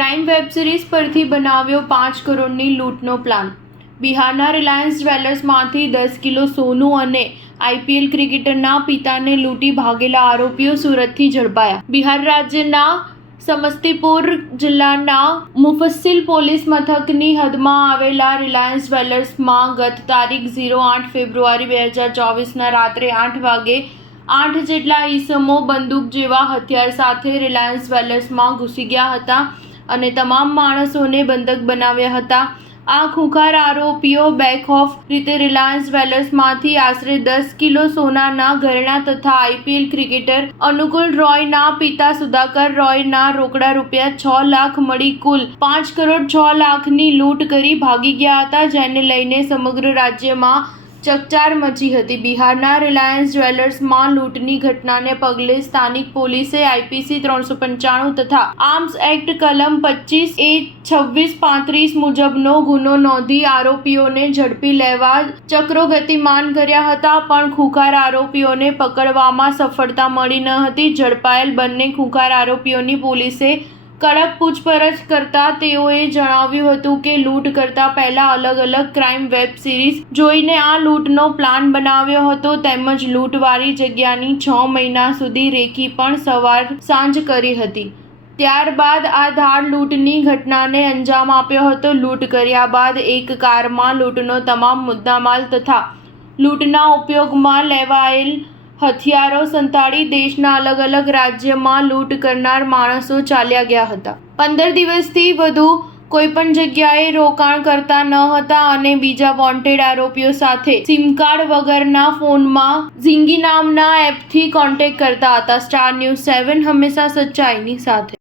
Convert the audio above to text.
Crime web series પરથી બનાવ્યો 5 કરોડની લૂંટનો પ્લાન। બિહારના રિલાયન્સ જ્વેલર્સમાંથી 10 કિલો સોનું અને આઈપીએલ ક્રિકેટરના પિતાને લૂંટી ભાગેલા આરોપીઓ સુરતથી ઝડપાયા। બિહાર રાજ્યના સમસ્તીપુર જિલ્લાના મુફસ્સિલ પોલીસ મથકની હદમાં આવેલા રિલાયન્સ જ્વેલર્સમાં ગત તારીખ 08 ફેબ્રુઆરી 2024ના રાત્રે 8 વાગે 8 જેટલા ઈસમો બંદૂક જેવા હથિયાર સાથે રિલાયન્સ જ્વેલર્સમાં ઘૂસી ગયા હતા અને તમામ માણસોને બંધક બનાવ્યા હતા। આ ખૂંખાર આરોપીઓ બેખૌફ રીતે રિલાયન્સ જ્વેલર્સમાંથી આશરે 10 કિલો સોનાના ઘરેણાં તથા આઈપીએલ ક્રિકેટર અનુકુલ રોયના પિતા સુધાકર રોયના રોકડા રૂપિયા 6 લાખ મળી કુલ 5 કરોડ 6 લાખની લૂંટ કરી ભાગી ગયા હતા, જેને લઈને સમગ્ર રાજ્યમાં ચકચાર મચી હતી। બિહારના રિલાયન્સ જ્વેલર્સમાં લૂંટની ઘટનાને પગલે સ્થાનિક પોલીસે આઈપીસી 395 તથા આર્મ્સ એક્ટ કલમ 25A 2635 મુજબનો ગુનો નોંધી આરોપીઓને ઝડપી લેવા ચક્રો ગતિમાન કર્યા હતા, પણ ખૂંખાર આરોપીઓને પકડવામાં સફળતા મળી ન હતી। ઝડપાયેલ બંને ખૂંખાર આરોપીઓની પોલીસે કડક પૂછપરછ કરતા તેઓએ જણાવ્યું હતું કે લૂંટ કરતા પહેલા અલગ અલગ ક્રાઇમ વેબ સિરીઝ જોઈને આ લૂંટનો પ્લાન બનાવ્યો હતો, તેમજ લૂંટવાળી જગ્યાની 6 મહિના સુધી રેકી પણ સવાર સાંજ કરી હતી। ત્યારબાદ આ ધાડ લૂંટની ઘટનાને અંજામ આપ્યો હતો। લૂંટ કર્યા બાદ એક કારમાં લૂંટનો તમામ મુદ્દામાલ તથા લૂંટના ઉપયોગમાં લેવાયેલ હથિયારો સંતાડી દેશના અલગ અલગ રાજ્યમાં લૂંટ કરનાર માણસો ચાલ્યા ગયા હતા। 15 દિવસથી વધુ કોઈપણ જગ્યાએ રોકાણ કરતા ન હતા અને બીજા વોન્ટેડ આરોપીઓ સાથે સિમ કાર્ડ વગરના ફોનમાં ઝીંગી નામના એપથી કોન્ટેક્ટ કરતા હતા। સ્ટાર ન્યૂઝ 7 હંમેશા સચ્ચાઈની સાથે।